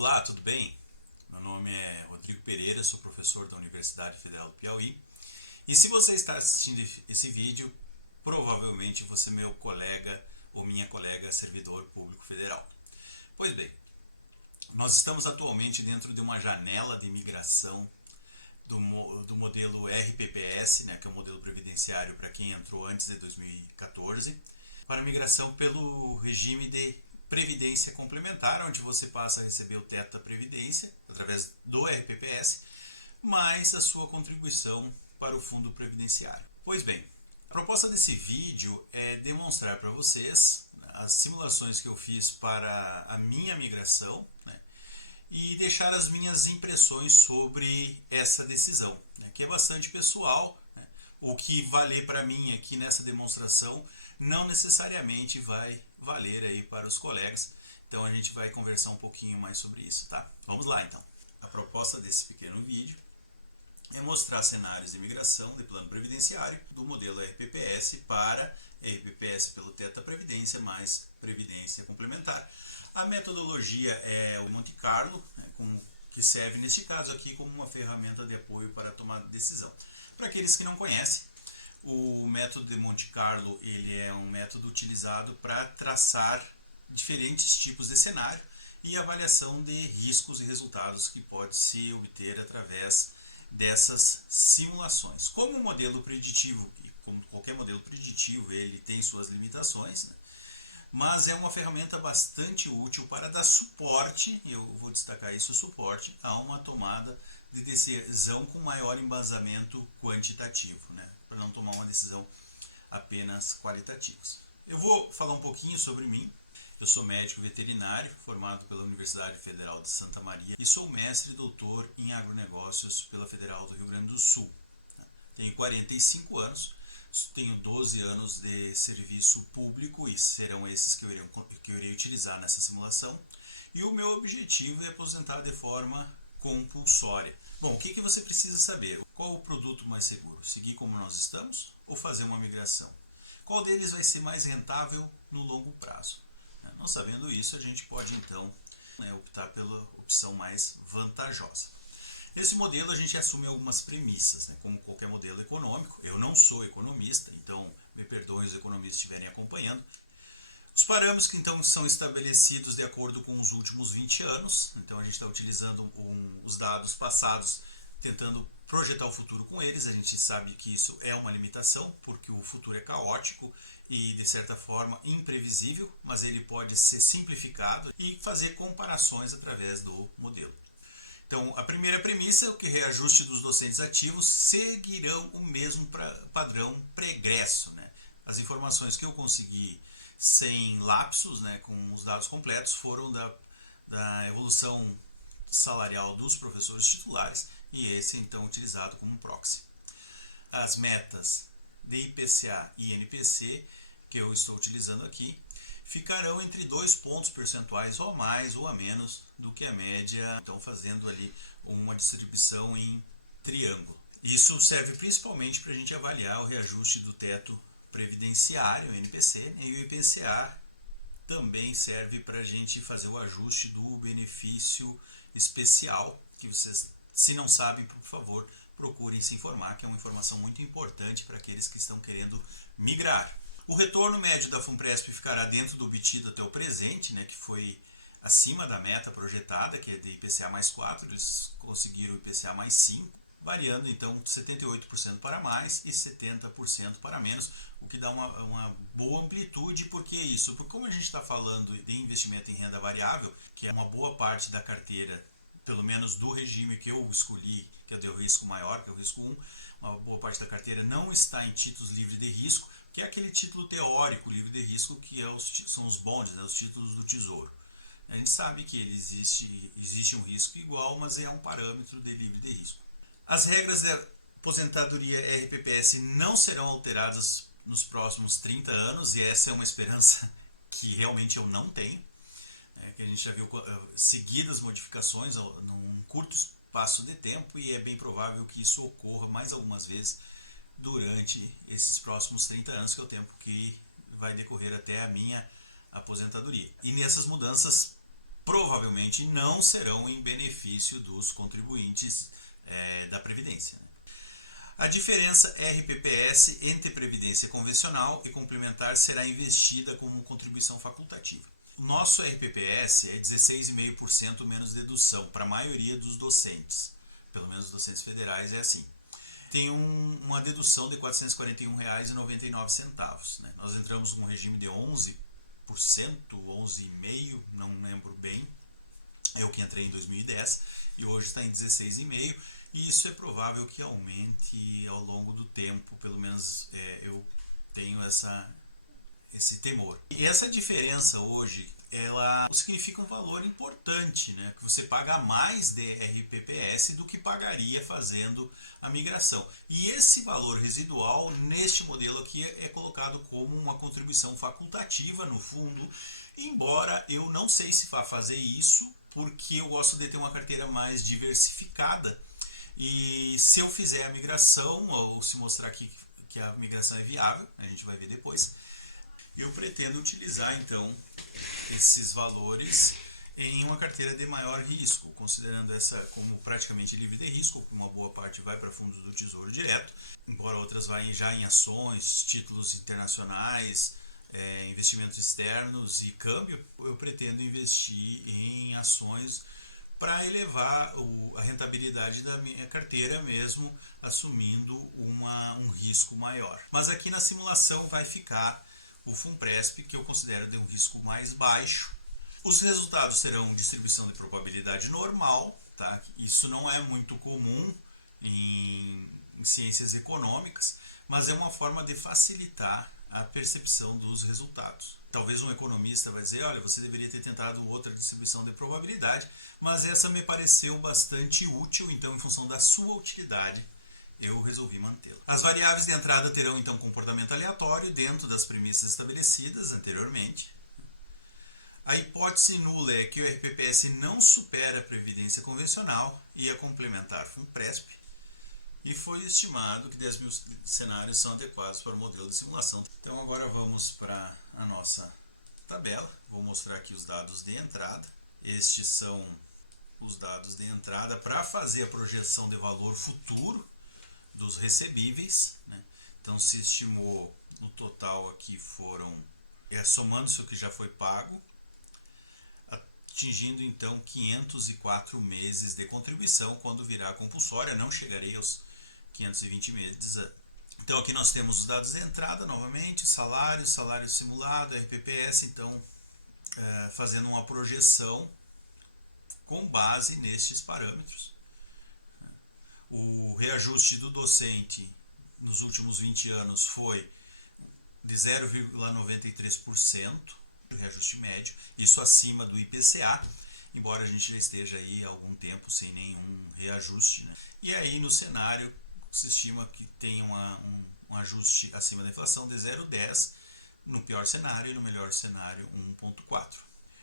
Olá, tudo bem? Meu nome é Rodrigo Pereira, sou professor da Universidade Federal do Piauí. E se você está assistindo esse vídeo, provavelmente você é meu colega ou minha colega servidor público federal. Pois bem, nós estamos atualmente dentro de uma janela de migração do modelo RPPS, né, que é o modelo previdenciário para quem entrou antes de 2014, para migração pelo regime de previdência complementar, onde você passa a receber o teto da previdência através do RPPS, mais a sua contribuição para o fundo previdenciário. Pois bem, a proposta desse vídeo é demonstrar para vocês as simulações que eu fiz para a minha migração, né, e deixar as minhas impressões sobre essa decisão, né, que é bastante pessoal. Né. O que valer para mim aqui nessa demonstração não necessariamente vai valer aí para os colegas. Então a gente vai conversar um pouquinho mais sobre isso, tá? Vamos lá então. A proposta desse pequeno vídeo é mostrar cenários de migração de plano previdenciário do modelo RPPS para RPPS pelo teto da previdência mais previdência complementar. A metodologia é o Monte Carlo, né, que serve neste caso aqui como uma ferramenta de apoio para a tomada de decisão. Para aqueles que não conhecem, o método de Monte Carlo ele é um método utilizado para traçar diferentes tipos de cenário e avaliação de riscos e resultados que pode se obter através dessas simulações. Como o modelo preditivo, como qualquer modelo preditivo, ele tem suas limitações, né? Mas é uma ferramenta bastante útil para dar suporte, eu vou destacar isso, suporte a uma tomada de decisão com maior embasamento quantitativo, né? Para não tomar uma decisão apenas qualitativa. Eu vou falar um pouquinho sobre mim. Eu sou médico veterinário, formado pela Universidade Federal de Santa Maria e sou mestre e doutor em agronegócios pela Federal do Rio Grande do Sul. Tenho 45 anos, tenho 12 anos de serviço público e serão esses que eu irei utilizar nessa simulação. E o meu objetivo é aposentar de forma compulsória. Bom, o que você precisa saber? Qual o produto mais seguro? Seguir como nós estamos ou fazer uma migração? Qual deles vai ser mais rentável no longo prazo? Não sabendo isso, a gente pode então optar pela opção mais vantajosa. Nesse modelo a gente assume algumas premissas, né, como qualquer modelo econômico. Eu não sou economista, então me perdoem os economistas estiverem acompanhando. Os parâmetros que então são estabelecidos de acordo com os últimos 20 anos, então a gente está utilizando os dados passados, tentando projetar o futuro com eles. A gente sabe que isso é uma limitação, porque o futuro é caótico e de certa forma imprevisível, mas ele pode ser simplificado e fazer comparações através do modelo. Então, a primeira premissa é que o reajuste dos docentes ativos seguirão o mesmo padrão pregresso, né? As informações que eu consegui sem lapsos, né, com os dados completos, foram da evolução salarial dos professores titulares e esse é então utilizado como proxy. As metas de IPCA e INPC, que eu estou utilizando aqui, ficarão entre 2 pontos percentuais ou a mais ou a menos do que a média, então fazendo ali uma distribuição em triângulo. Isso serve principalmente para a gente avaliar o reajuste do teto previdenciário, o NPC, né, e o IPCA também serve para a gente fazer o ajuste do benefício especial, que vocês, se não sabem, por favor, procurem se informar, que é uma informação muito importante para aqueles que estão querendo migrar. O retorno médio da FUNPRESP ficará dentro do obtido até o presente, né, que foi acima da meta projetada, que é de IPCA mais 4, eles conseguiram IPCA mais 5, variando então 78% para mais e 70% para menos, o que dá uma boa amplitude. Por que isso? Porque como a gente está falando de investimento em renda variável, que é uma boa parte da carteira, pelo menos do regime que eu escolhi, que é o de risco maior, que é o risco 1, uma boa parte da carteira não está em títulos livres de risco, que é aquele título teórico livre de risco que são os bonds, né, os títulos do tesouro. A gente sabe que existe um risco igual, mas é um parâmetro de livre de risco. As regras da aposentadoria RPPS não serão alteradas nos próximos 30 anos e essa é uma esperança que realmente eu não tenho, que a gente já viu seguidas modificações num curto espaço de tempo e é bem provável que isso ocorra mais algumas vezes durante esses próximos 30 anos, que é o tempo que vai decorrer até a minha aposentadoria. E nessas mudanças provavelmente não serão em benefício dos contribuintes da Previdência, né? A diferença RPPS entre Previdência convencional e complementar será investida como contribuição facultativa. O nosso RPPS é 16,5% menos dedução para a maioria dos docentes, pelo menos os docentes federais é assim. Tem uma dedução de R$ 441,99, né? Nós entramos num regime de 11%, 11,5%, não lembro bem, eu que entrei em 2010 e hoje está em 16,5%, e isso é provável que aumente ao longo do tempo, pelo menos eu tenho esse temor. E essa diferença hoje, ela significa um valor importante, né? Que você paga mais de RPPS do que pagaria fazendo a migração. E esse valor residual, neste modelo aqui, é colocado como uma contribuição facultativa no fundo, embora eu não sei se vá fazer isso, porque eu gosto de ter uma carteira mais diversificada. E se eu fizer a migração, ou se mostrar aqui que a migração é viável, a gente vai ver depois, eu pretendo utilizar então esses valores em uma carteira de maior risco, considerando essa como praticamente livre de risco, uma boa parte vai para fundos do Tesouro Direto, embora outras vá já em ações, títulos internacionais, investimentos externos e câmbio. Eu pretendo investir em ações para elevar a rentabilidade da minha carteira, mesmo assumindo um risco maior. Mas aqui na simulação vai ficar o FUNPRESP, que eu considero de um risco mais baixo. Os resultados terão distribuição de probabilidade normal, tá? Isso não é muito comum em ciências econômicas, mas é uma forma de facilitar a percepção dos resultados. Talvez um economista vai dizer, olha, você deveria ter tentado outra distribuição de probabilidade, mas essa me pareceu bastante útil, então em função da sua utilidade, eu resolvi mantê-la. As variáveis de entrada terão então comportamento aleatório dentro das premissas estabelecidas anteriormente. A hipótese nula é que o RPPS não supera a previdência convencional e a complementar FUNPRESP, e foi estimado que 10 mil cenários são adequados para o modelo de simulação. Então agora vamos para a nossa tabela. Vou mostrar aqui os dados de entrada. Estes são os dados de entrada para fazer a projeção de valor futuro dos recebíveis, né? Então se estimou no total aqui foram, somando-se o que já foi pago, atingindo então 504 meses de contribuição quando virar compulsória, não chegarei aos 520 meses. Então aqui nós temos os dados de entrada novamente, salário simulado, RPPS, então fazendo uma projeção com base nestes parâmetros. O reajuste do docente nos últimos 20 anos foi de 0,93%, o reajuste médio, isso acima do IPCA, embora a gente já esteja aí há algum tempo sem nenhum reajuste, né? E aí no cenário se estima que tem um ajuste acima da inflação de 0,10 no pior cenário e no melhor cenário 1,4.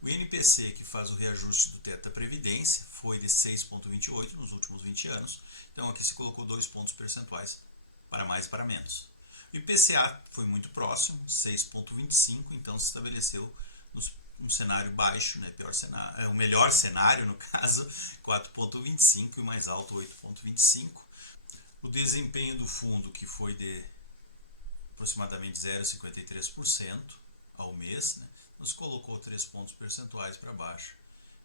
O INPC, que faz o reajuste do teto da Previdência, foi de 6,28 nos últimos 20 anos, então aqui se colocou 2 pontos percentuais para mais e para menos. O IPCA foi muito próximo, 6,25, então se estabeleceu um cenário baixo, né? O melhor cenário, no caso, 4,25 e o mais alto, 8,25. O desempenho do fundo, que foi de aproximadamente 0,53% ao mês, né? Nos colocou 3 pontos percentuais para baixo,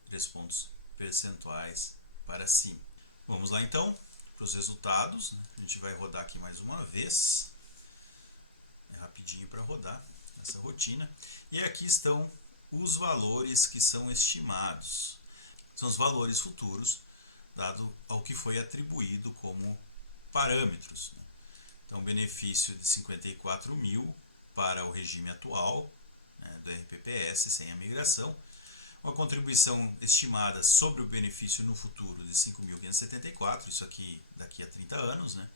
3 pontos percentuais para cima. Vamos lá então para os resultados, né? A gente vai rodar aqui mais uma vez, é rapidinho para rodar essa rotina, e aqui estão os valores que são estimados, são os valores futuros dado ao que foi atribuído como parâmetros, né? Então benefício de 54 mil para o regime atual, né, do RPPS sem a migração, uma contribuição estimada sobre o benefício no futuro de 5.574, isso aqui daqui a 30 anos, né?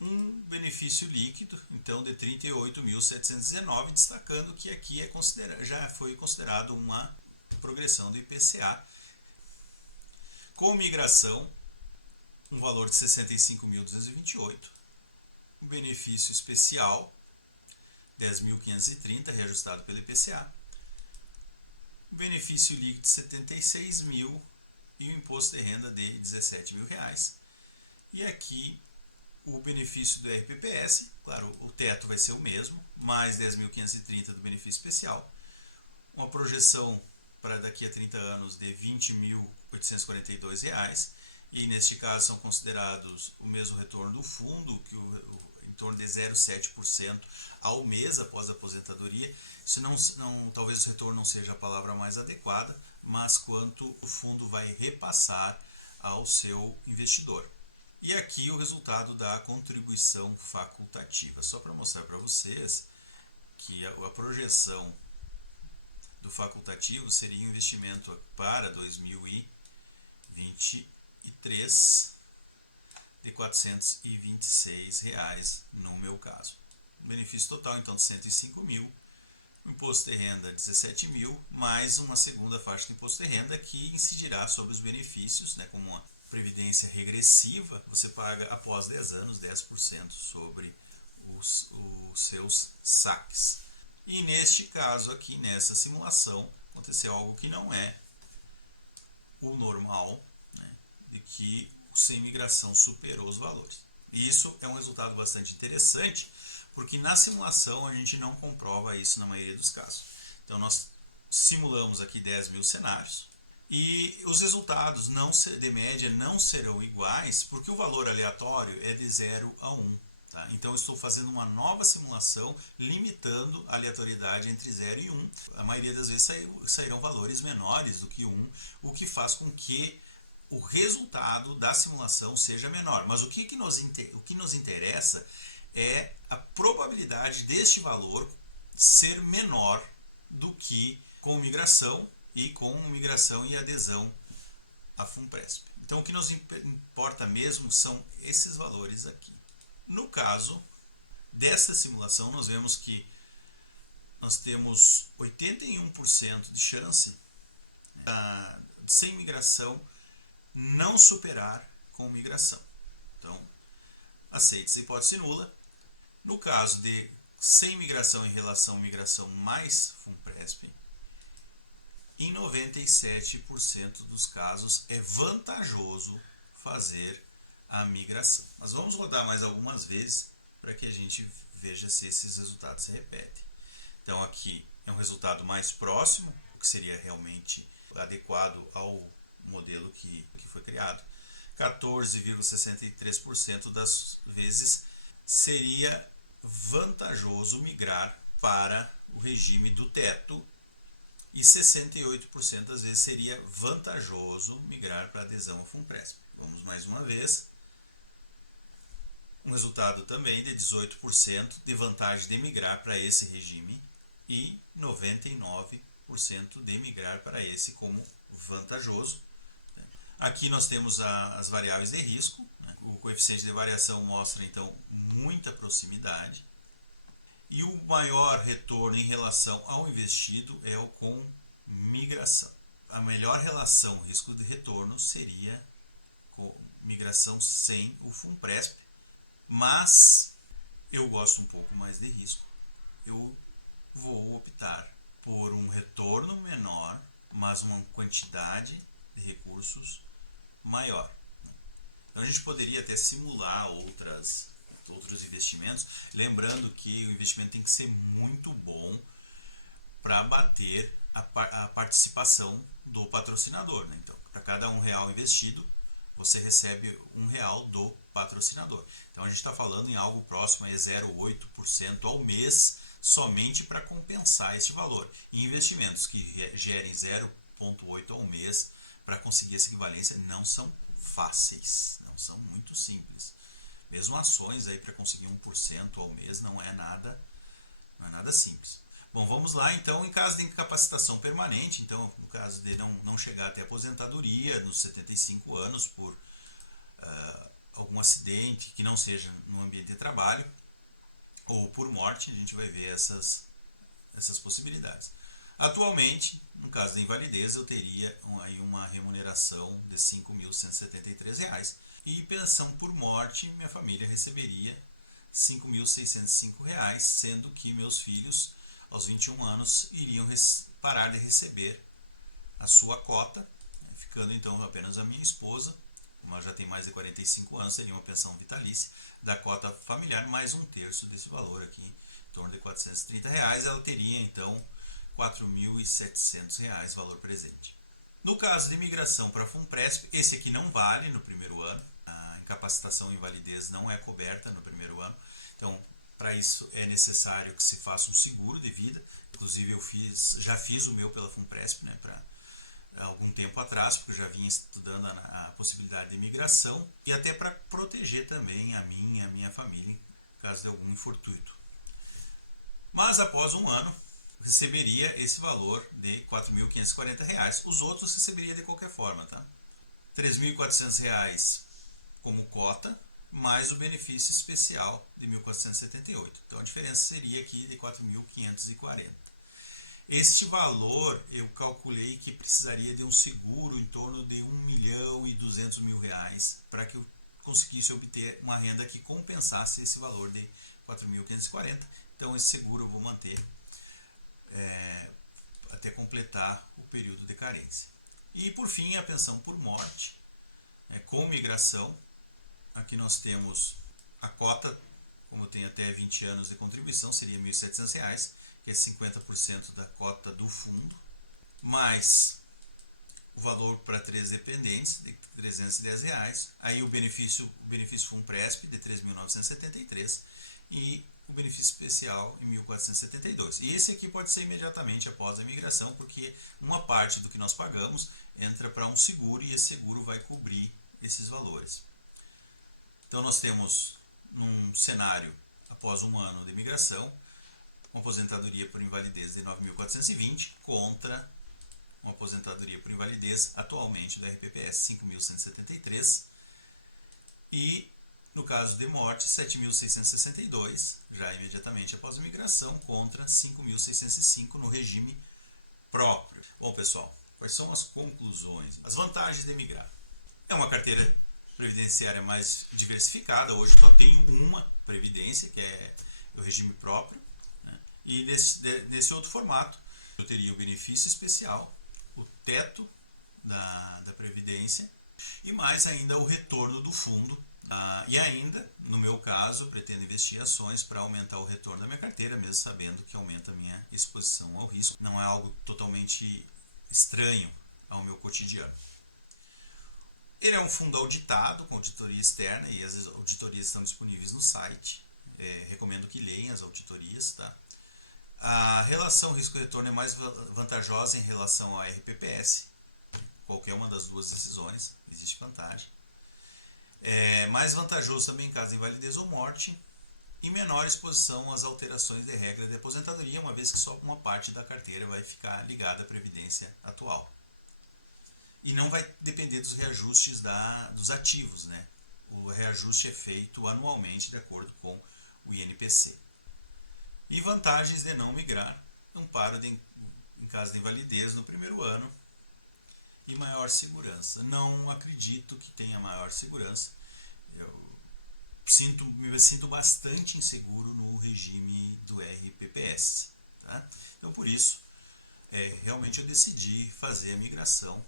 Um benefício líquido, então, de 38.719, destacando que aqui já foi considerado uma progressão do IPCA. Com migração, um valor de 65.228, um benefício especial, 10.530, reajustado pelo IPCA, benefício líquido de 76 mil e o imposto de renda de 17 mil reais. E aqui o benefício do RPPS, claro, o teto vai ser o mesmo, mais 10.530 do benefício especial, uma projeção para daqui a 30 anos de R$ 20.842, e neste caso são considerados o mesmo retorno do fundo, que em torno de 0,7% ao mês após a aposentadoria. Isso talvez o retorno não seja a palavra mais adequada, mas quanto o fundo vai repassar ao seu investidor. E aqui o resultado da contribuição facultativa. Só para mostrar para vocês que a projeção do facultativo seria um investimento para 2023 de R$ 426 no meu caso. O benefício total então de 105 mil, o imposto de renda 17 mil, mais uma segunda faixa de imposto de renda que incidirá sobre os benefícios, né, como uma previdência regressiva, você paga após 10 anos 10% sobre os seus saques. E neste caso aqui, nessa simulação, aconteceu algo que não é o normal, né, de que o sem migração superou os valores. E isso é um resultado bastante interessante, porque na simulação a gente não comprova isso na maioria dos casos. Então nós simulamos aqui 10 mil cenários, e os resultados de média não serão iguais, porque o valor aleatório é de 0 a 1. Tá? Então eu estou fazendo uma nova simulação, limitando a aleatoriedade entre 0 e 1. A maioria das vezes sairão valores menores do que 1, o que faz com que o resultado da simulação seja menor. Mas o que nos interessa é a probabilidade deste valor ser menor do que com migração e adesão à FUNPRESP. Então o que nos importa mesmo são esses valores aqui. No caso desta simulação, nós vemos que nós temos 81% de chance de sem migração não superar com migração. Então, aceita-se a hipótese nula. No caso de sem migração em relação à migração mais FUNPRESP, em 97% dos casos é vantajoso fazer a migração. Mas vamos rodar mais algumas vezes para que a gente veja se esses resultados se repetem. Então aqui é um resultado mais próximo, o que seria realmente adequado ao modelo que foi criado. 14,63% das vezes seria vantajoso migrar para o regime do teto, e 68% das vezes seria vantajoso migrar para adesão à FUNPRESP. Vamos mais uma vez. Um resultado também de 18% de vantagem de migrar para esse regime e 99% de migrar para esse como vantajoso. Aqui nós temos as variáveis de risco. O coeficiente de variação mostra então muita proximidade. E o maior retorno em relação ao investido é o com migração. A melhor relação risco de retorno seria com migração sem o FUNPRESP, mas eu gosto um pouco mais de risco. Eu vou optar por um retorno menor, mas uma quantidade de recursos maior. Então a gente poderia até simular outros investimentos, lembrando que o investimento tem que ser muito bom para bater a participação do patrocinador, né? Então, para cada R$1 investido, você recebe R$1 do patrocinador. Então a gente está falando em algo próximo a 0,8% ao mês, somente para compensar este valor. E investimentos que gerem 0,8% ao mês para conseguir essa equivalência não são fáceis, não são muito simples. Mesmo ações aí para conseguir 1% ao mês não é nada simples. Bom, vamos lá então. Em caso de incapacitação permanente, então no caso de não chegar até aposentadoria nos 75 anos por algum acidente que não seja no ambiente de trabalho ou por morte, a gente vai ver essas possibilidades. Atualmente, no caso da invalidez, eu teria aí uma remuneração de R$ 5.173. E pensão por morte, minha família receberia R$ 5.605, sendo que meus filhos, aos 21 anos, iriam parar de receber a sua cota, né, ficando então apenas a minha esposa, como ela já tem mais de 45 anos, seria uma pensão vitalícia da cota familiar, mais um terço desse valor aqui, em torno de R$430, ela teria então R$4.700 valor presente. No caso de migração para FUNPRESP, esse aqui não vale no primeiro ano, a incapacitação e invalidez não é coberta no primeiro ano, então para isso é necessário que se faça um seguro de vida, inclusive eu já fiz o meu pela FUNPRESP, né, para algum tempo atrás, porque eu já vinha estudando a possibilidade de migração e até para proteger também a minha família em caso de algum infortúnio. Mas após um ano, receberia esse valor de R$4.540. Os outros receberia de qualquer forma, tá? R$3.400 como cota, mais o benefício especial de 1.478. Então a diferença seria aqui de 4.540. Este valor eu calculei que precisaria de um seguro em torno de R$1.200.000 para que eu conseguisse obter uma renda que compensasse esse valor de 4.540. Então esse seguro eu vou manter até completar o período de carência. E por fim a pensão por morte, com migração. Aqui nós temos a cota, como eu tenho até 20 anos de contribuição, seria R$1.700, que é 50% da cota do fundo, mais o valor para 3 dependentes de R$310, aí o benefício FUNPRESP de R$3.973 e o benefício especial em 1.472. E esse aqui pode ser imediatamente após a imigração, porque uma parte do que nós pagamos entra para um seguro e esse seguro vai cobrir esses valores. Então nós temos, num cenário após um ano de imigração, uma aposentadoria por invalidez de 9.420 contra uma aposentadoria por invalidez atualmente do RPPS 5.173 e no caso de morte 7.662 já imediatamente após a imigração contra 5.605 no regime próprio. Bom pessoal, quais são as conclusões? As vantagens de migrar. É uma carteira previdenciária mais diversificada, hoje só tem uma previdência que é o regime próprio. E nesse outro formato, eu teria o benefício especial, o teto da Previdência e mais ainda o retorno do fundo. E ainda, no meu caso, pretendo investir em ações para aumentar o retorno da minha carteira, mesmo sabendo que aumenta a minha exposição ao risco. Não é algo totalmente estranho ao meu cotidiano. Ele é um fundo auditado, com auditoria externa, e as auditorias estão disponíveis no site. Recomendo que leiam as auditorias, tá? A relação risco-retorno é mais vantajosa em relação ao RPPS, qualquer uma das duas decisões, existe vantagem. É mais vantajoso também em caso de invalidez ou morte, e menor exposição às alterações de regra de aposentadoria, uma vez que só uma parte da carteira vai ficar ligada à previdência atual. E não vai depender dos reajustes dos ativos, né? O reajuste é feito anualmente de acordo com o INPC. E vantagens de não migrar: amparo em caso de invalidez no primeiro ano e maior segurança. Não acredito que tenha maior segurança. Eu me sinto bastante inseguro no regime do RPPS. Tá? Então por isso, realmente eu decidi fazer a migração.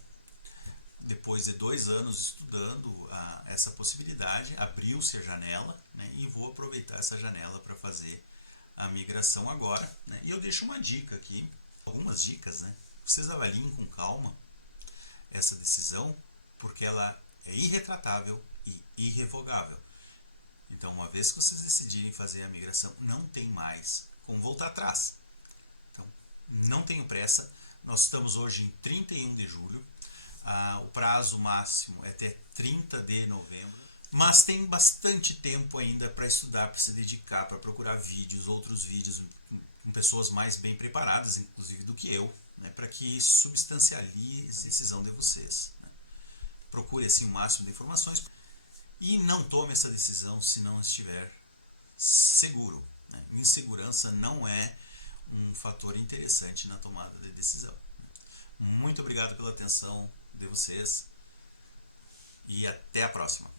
Depois de 2 anos estudando essa possibilidade, abriu-se a janela, né, e vou aproveitar essa janela para fazer a migração agora, né? E eu deixo uma dica aqui, algumas dicas, né? Vocês avaliem com calma essa decisão, porque ela é irretratável e irrevogável. Então, uma vez que vocês decidirem fazer a migração, não tem mais como voltar atrás. Então, não tenho pressa. Nós estamos hoje em 31 de julho. O prazo máximo é até 30 de novembro. Mas tem bastante tempo ainda para estudar, para se dedicar, para procurar outros vídeos com pessoas mais bem preparadas, inclusive do que eu, né, para que isso substancialize a decisão de vocês. Né. Procure assim o máximo de informações e não tome essa decisão se não estiver seguro. Né. Insegurança não é um fator interessante na tomada de decisão. Muito obrigado pela atenção de vocês e até a próxima.